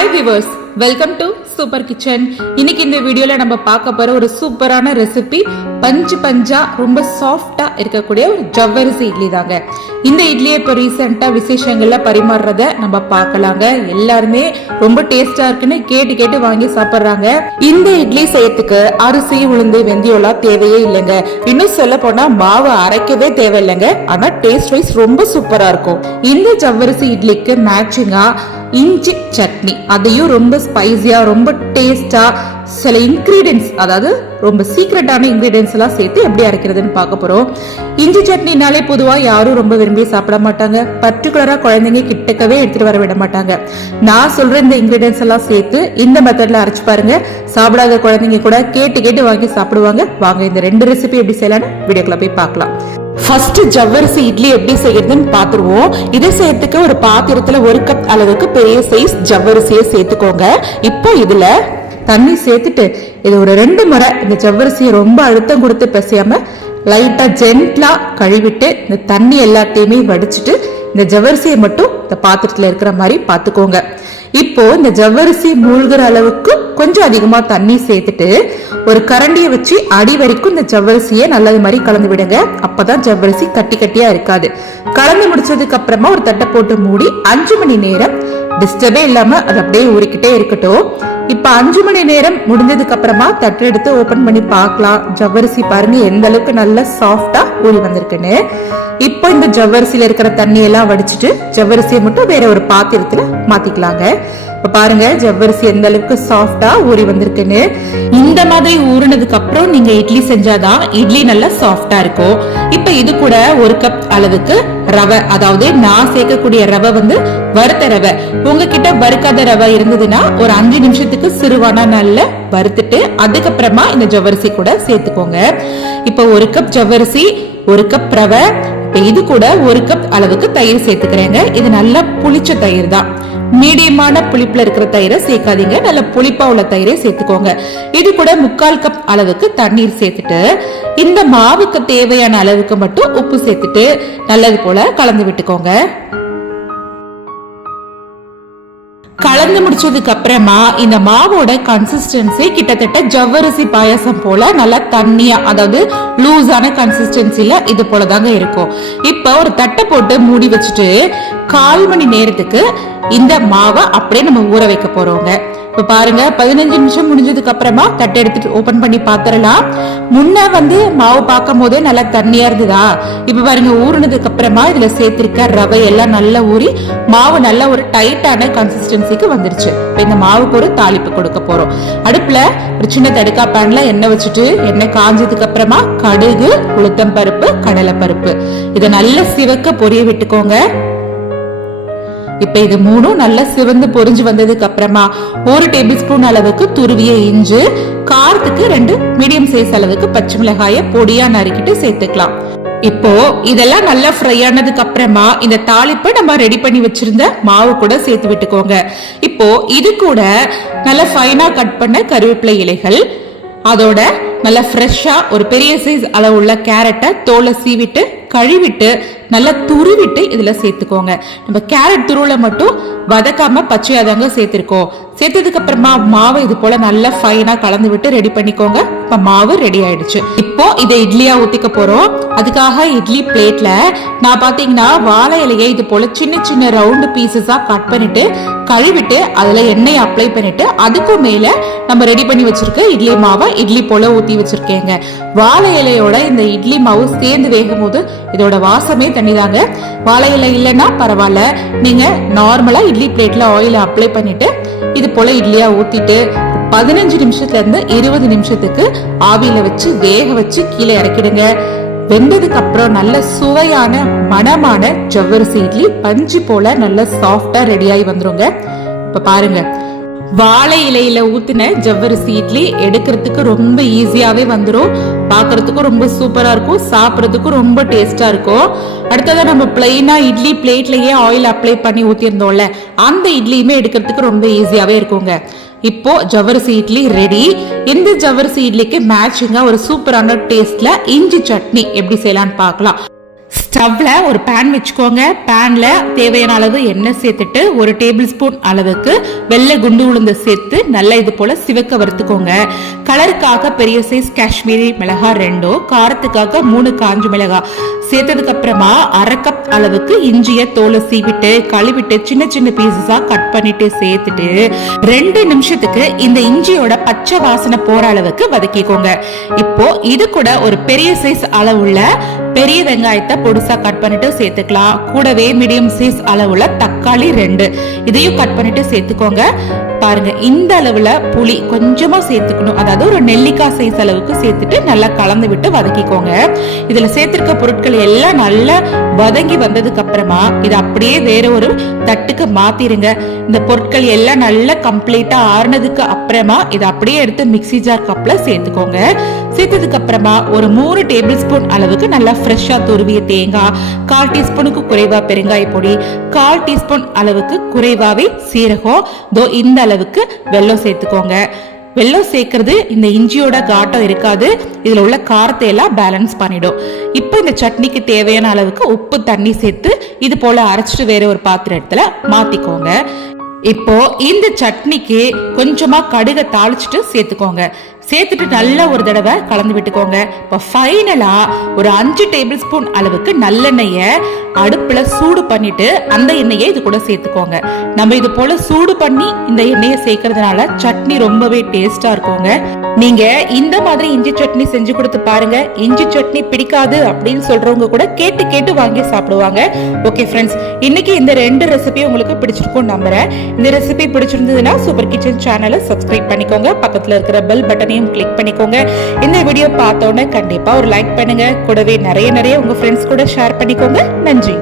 Hi viewers, welcome to Super Kitchen. இன்னைக்கு இந்த வீடியோல நம்ம பார்க்க போற ஒரு சூப்பரான ரெசிபி பஞ்சு பஞ்சா ரொம்ப சாஃப்டா இருக்கக்கூடிய ஒரு ஜவ்வரிசி இட்லி தாங்க. இந்த இட்லியை இப்போ ரீசெண்டா விசேஷங்கள்ல பரிமாறுறத நம்ம பார்க்கலாங்க. எல்லாருமே ரொம்ப டேஸ்டா இருக்குன்னு கேட்டு வாங்கி சாப்பிடுறாங்க. இந்த இட்லி செய்யறதுக்கு அரிசி உளுந்து வெந்தயம்லாம் தேவையே இல்லைங்க. இன்னும் சொல்ல போனா மாவு அரைக்கவே தேவையில்லைங்க. ஆனா டேஸ்ட் வைஸ் ரொம்ப சூப்பரா இருக்கும். இந்த ஜவ்வரிசி இட்லிக்கு மேட்சிங்கா இஞ்சி சட்னி, அதையும் ரொம்ப ஸ்பைசியா ரொம்ப டேஸ்டா சில இன்கிரீடியன்ஸ், அதாவது ரொம்ப சீக்ரெட்டான இன்கிரீடியன்ஸ் எல்லாம் சேர்த்து எப்படி அரைக்கிறதுன்னு பார்க்க போறோம். இஞ்சி சட்னினாலே பொதுவா யாரும் ரொம்ப விரும்பி சாப்பிட மாட்டாங்க. பர்டிகுலரா குழந்தைங்க கிட்டக்கவே எடுத்துட்டு வர விட மாட்டாங்க. நான் சொல்ற இந்த இன்கிரீடியன்ஸ் எல்லாம் சேர்த்து இந்த மெத்தட்ல அரைச்சு பாருங்க. சாப்பிடாத குழந்தைங்க கூட கேட்டு வாங்கி சாப்பிடுவாங்க. வாங்க இந்த ரெண்டு ரெசிபி எப்படி செய்யலாம்னு வீடியோக்குள்ள போய் பார்க்கலாம். ஃபர்ஸ்ட் ஜவ்வரிசி இட்லி எப்படி செய்யறதுன்னு பாத்துருவோம். இதை செய்யறதுக்கு ஒரு பாத்திரத்துல 1 கப் அளவுக்கு பெரிய சைஸ் ஜவ்வரிசியை சேர்த்துக்கோங்க. இப்போ இதுல தண்ணி சேர்த்துட்டு இது ஒரு 2 முறை இந்த ஜவ்வரிசியை ரொம்ப அழுத்தம் கொடுத்து பிசையாம லைட்டா ஜென்ட்லா கழுவிட்டு இந்த தண்ணி எல்லாத்தையுமே வடிச்சிட்டு இந்த ஜவ்வரிசியை மட்டும் இந்த பாத்திரத்துல இருக்கிற மாதிரி பாத்துக்கோங்க. இப்போ இந்த ஜவ்வரிசி மூழ்கிற அளவுக்கு கொஞ்சம் அதிகமா தண்ணி சேர்த்துட்டு ஒரு கரண்டியை வச்சு அடி வரைக்கும் இந்த ஜவ்வரிசியை நல்லது மாதிரி கலந்து விடுங்க. அப்பதான் ஜவ்வரிசி கட்டியா இருக்காது. கலந்து முடிச்சதுக்கு அப்புறமா ஒரு தட்டை போட்டு மூடி 5 மணி நேரம் டிஸ்டர்பே இல்லாம அது அப்படியே ஊறிக்கிட்டே இருக்கட்டும். இப்ப 5 மணி நேரம் முடிஞ்சதுக்கு அப்புறமா தட்டை எடுத்து ஓபன் பண்ணி பார்க்கலாம். ஜவ்வரிசி பாருங்க எந்த அளவுக்கு நல்ல சாஃப்டா ஊறி வந்திருக்குன்னு. இப்போ இந்த ஜவ்வரிசியில இருக்கிற தண்ணி எல்லாம் வடிச்சிட்டு ஜவ்வரிசியை மட்டும் வேற ஒரு பாத்திரத்துல மாத்திக்கலாங்க. இப்ப பாருங்க ஜவ்வரிசி எந்த அளவுக்கு சாஃப்டா ஊறி வந்திருக்குன்னு. இந்த மாதிரி ஊறினதுக்கு அப்புறம் நீங்க இட்லி செஞ்சாதான் இட்லி நல்லா சாஃப்டா இருக்கும். இப்ப இது கூட 1 கப் அளவுக்கு ரவை, அதாவது நான் சேர்க்கக்கூடிய ரவை வந்து வறுத்த ரவை. உங்ககிட்ட வறுக்காத ரவை இருந்ததுன்னா ஒரு 5 நிமிஷத்துக்கு சிறுவானா நல்லா வறுத்துட்டு அதுக்கப்புறமா இந்த ஜவ்வரிசி கூட சேர்த்துக்கோங்க. இப்ப 1 கப் ஜவ்வரிசி, 1 கப் ரவை, இது கூட 1 கப் அளவுக்கு தயிர் சேர்த்துக்கிறேங்க. இது நல்லா புளிச்ச தயிர் தான். மீடியமான புளிப்புல இருக்கிற தயிரை சேர்க்காதீங்க. நல்ல புளிப்பா உள்ள தயிரை சேர்த்துக்கோங்க. இது கூட 3/4 கப் அளவுக்கு தண்ணீர் சேர்த்துட்டு இந்த மாவுக்கு தேவையான அளவுக்கு மட்டும் உப்பு சேர்த்துட்டு நல்லது போல கலந்து விட்டுக்கோங்க. கலந்து முடிச்சதுக்கு அப்புறமா இந்த மாவோட கன்சிஸ்டன்சி கிட்டத்தட்ட ஜவ்வரிசி பாயாசம் போல நல்லா தண்ணியா, அதாவது லூஸான கன்சிஸ்டன்சில இது போலதாங்க இருக்கும். இப்ப ஒரு தட்டை போட்டு மூடி வச்சுட்டு 1/4 மணி நேரத்துக்கு இந்த மாவை அப்படியே நம்ம ஊற வைக்க போறோங்க. இப்ப பாருங்க 15 நிமிஷம் முடிஞ்சதுக்கு அப்புறமா தட்டை எடுத்துட்டு ஓபன் பண்ணி பாத்திரலாம். முன்ன வந்து மாவு பார்க்கும் போதே நல்லா தண்ணியா இருந்ததா, இப்ப பாருங்க ஊறினதுக்கு அப்புறமா இதுல சேர்த்திருக்க ரவை எல்லாம் நல்லா ஊறி மாவு நல்ல ஒரு டைட்டான கன்சிஸ்டன்சிக்கு வந்துருச்சு. இப்ப இந்த மாவுக்கு ஒரு தாளிப்பு கொடுக்க போறோம். அடுப்புல ஒரு சின்ன தடுக்கா பேன்ல எண்ணெய் வச்சுட்டு எண்ணெய் காஞ்சதுக்கு அப்புறமா கடுகு, உளுத்தம் பருப்பு, கடலை பருப்பு இதை நல்லா சிவக்க பொரிய விட்டுக்கோங்க. இப்ப இது மூணும் நல்லா சிவந்து பொரிஞ்சு வந்ததுக்கு அப்புறமா 1 டேபிள் ஸ்பூன் அளவுக்கு துருவிய இஞ்சி, காரத்துக்கு 2 மீடியம் சைஸ் அளவுக்கு பச்சை மிளகாய பொடியா நறுக்கிட்டு சேர்த்துக்கலாம். இப்போ இதெல்லாம் நல்லா ஃப்ரை ஆனதுக்கு அப்புறமா இந்த தாளிப்பை நம்ம ரெடி பண்ணி வச்சிருந்த மாவு கூட சேர்த்து விட்டுக்கோங்க. இப்போ இது கூட நல்லா ஃபைனா கட் பண்ண கருவேப்பிலை இலைகள், அதோட நல்லா ஃப்ரெஷ்ஷா ஒரு பெரிய சைஸ் அளவுள்ள கேரட்டை தோலை சீவிட்டு கழுவிட்டு நல்லா துருவிட்டு இதுல சேர்த்துக்கோங்க. நம்ம கேரட் துருவலை மட்டும் வதக்காம பச்சையாதாங்க சேர்த்திருக்கோம். சேர்த்ததுக்கு அப்புறமா மாவை இது போல நல்லா ஃபைனா கலந்து விட்டு ரெடி பண்ணிக்கோங்க. இப்ப மாவு ரெடி ஆயிடுச்சு. இப்போ இதை இட்லியா ஊத்திக்க போறோம். அதுக்காக இட்லி பிளேட்ல நான் பாத்தீங்கன்னா வாழை இலையை இது போல சின்ன சின்ன ரவுண்டு பீசஸா கட் பண்ணிட்டு கழுவிட்டு அதுல எண்ணெய் அப்ளை பண்ணிட்டு அதுக்கும் மேல நம்ம ரெடி பண்ணி வச்சிருக்க இட்லி மாவை இட்லி போல ஊத்தி வச்சிருக்கேங்க. வாழை இலையோட இந்த இட்லி மாவு சேர்ந்து வேகும் போது இதோட வாசமே தனிதாங்க. வாழை இலை இல்லைன்னா பரவாயில்ல, நீங்க நார்மலா இட்லி பிளேட்ல ஆயில் அப்ளை பண்ணிட்டு இது போல இட்லியா ஊத்திட்டு 15 நிமிஷத்துல இருந்து 20 நிமிஷத்துக்கு ஆவியில வச்சு வேக வச்சு கீழே இறக்கிடுங்க. வெந்ததுக்கு அப்புறம் நல்ல சுவையான மணமான ஜவ்வரிசி இட்லி பஞ்சு போல நல்ல சாஃப்டா ரெடியாகி வந்துருங்க. இப்ப பாருங்க, வாழை இலையில ஊத்தின ஜவ்வரிசி இட்லி எடுக்கிறதுக்கு ரொம்ப ஈஸியாவே வந்துடும். பாக்குறதுக்கும் ரொம்ப சூப்பரா இருக்கும், சாப்பிடறதுக்கும் ரொம்ப டேஸ்டா இருக்கும். அடுத்ததா நம்ம பிளைனா இட்லி பிளேட்லயே ஆயில் அப்ளை பண்ணி ஊத்திருந்தோம்ல, அந்த இட்லியுமே எடுக்கிறதுக்கு ரொம்ப ஈஸியாவே இருக்குங்க. இப்போ ஜவ்வரிசி இட்லி ரெடி. இந்த ஜவ்வரிசி இட்லிக்கு மேட்சிங்கா ஒரு சூப்பரான டேஸ்ட்ல இஞ்சி சட்னி எப்படி செய்யலாம்னு பார்க்கலாம். ஸ்டவ்ல ஒரு பேன் வச்சுக்கோங்க. பேன்ல தேவையான அளவு எண்ணெய் சேர்த்துட்டு 1 டேபிள் ஸ்பூன் அளவுக்கு வெள்ளை குண்டு உளுந்து சேர்த்து நல்லா இது போல சிவக்க வறுத்துக்கோங்க. கலருக்காக பெரிய சைஸ் காஷ்மீரி மிளகாய் 2, காரத்துக்காக 3 காஞ்ச மிளகாய் சேர்த்ததுக்கு அப்புறமா 1/2 கப் அளவுக்கு இஞ்சிய தோலை சீவிட்டு கழுவிட்டு சின்ன சின்ன பீசஸா கட் பண்ணிட்டு சேர்த்துட்டு 2 நிமிஷத்துக்கு இந்த இஞ்சியோட பச்சை வாசனை போற அளவுக்கு வதக்கிக்கோங்க. இப்போ இது கூட ஒரு பெரிய சைஸ் அளவுள்ள பெரிய வெங்காயத்தை பொடுசா கட் பண்ணிட்டு சேர்த்துக்கலாம். கூடவே மீடியம் சைஸ் அளவுள்ள தக்காளி 2 இதையும் கட் பண்ணிட்டு சேர்த்துக்கோங்க. பாருங்க, இந்த அளவுல புளி கொஞ்சமா சேர்த்துக்கணும். அதாவது ஒரு நெல்லிக்காய் சைஸ் அளவுக்கு சேர்த்துட்டு நல்லா கலந்து விட்டு வதக்கிக்கோங்க. இதுல சேர்த்திருக்க பொருட்கள் எல்லாம் நல்லா வதங்கி வந்ததுக்கு அப்புறமா இதை அப்படியே வேற ஒரு தட்டுக்கு மாத்திருங்க. இந்த பொருட்கள் எல்லாம் நல்லா கம்ப்ளீட்டா ஆறுனதுக்கு அப்புறமா இதை அப்படியே எடுத்து மிக்ஸி ஜார் கப்ல சேர்த்துக்கோங்க. சேர்த்ததுக்கு அப்புறமா ஒரு 3 டேபிள் ஸ்பூன் அளவுக்கு நல்லா ஃப்ரெஷ்ஷா துருவிய தேங்காய், 1/4 டீஸ்பூனுக்கு குறைவா பெருங்காய பொடி, 1/4 டீஸ்பூன் அளவுக்கு குறைவாவே சீரகம், இந்த அளவுக்கு வெல்லம் சேர்த்துக்கோங்க. வெல்லம் சேர்க்கறது இந்த இஞ்சியோட காட்டம் இருக்காது, இதுல உள்ள காரத்தை எல்லாம் பேலன்ஸ் பண்ணிடும். இப்போ இந்த சட்னிக்கு தேவையான அளவுக்கு உப்பு தண்ணி சேர்த்து இது போல அரைச்சிட்டு வேற ஒரு பாத்திரத்துல மாத்திக்கோங்க. இப்போ இந்த சட்னிக்கு கொஞ்சமா கடுகை தாளிச்சுட்டு சேர்த்துக்கோங்க. சேர்த்துட்டு நல்லா ஒரு தடவை கலந்து விட்டுக்கோங்க. இப்போ ஃபைனலா ஒரு 5 டேபிள் ஸ்பூன் அளவுக்கு நல்லெண்ணெய அடுப்புல சூடு பண்ணிட்டு அந்த எண்ணெயை இது கூட சேர்த்துக்கோங்க. நம்ம இது போல சூடு பண்ணி இந்த எண்ணெயை சேர்க்கறதுனால சட்னி ரொம்பவே டேஸ்டா இருக்குங்க. நீங்க இந்த மாதிரி இஞ்சி சட்னி செஞ்சு கொடுத்து பாருங்க. இஞ்சி சட்னி பிடிக்காது அப்படின்னு சொல்றவங்க கூட கேட்டு கேட்டு வாங்கி சாப்பிடுவாங்க. ஓகே ஃப்ரெண்ட்ஸ், இன்னைக்கு இந்த 2 ரெசிபி உங்களுக்கு பிடிச்சிருக்கும் நம்புறேன். இந்த ரெசிபி பிடிச்சிருந்ததுன்னா சூப்பர் கிச்சன் சேனலை சப்ஸ்கிரைப் பண்ணிக்கோங்க. பக்கத்துல இருக்கிற பெல் பட்டனையும் கிளிக் பண்ணிக்கோங்க. இந்த வீடியோ பார்த்தோன்னே கண்டிப்பா ஒரு லைக் பண்ணுங்க. கூடவே நிறைய உங்க ஃப்ரெண்ட்ஸ் கூட ஷேர் பண்ணிக்கோங்க. நன்றி.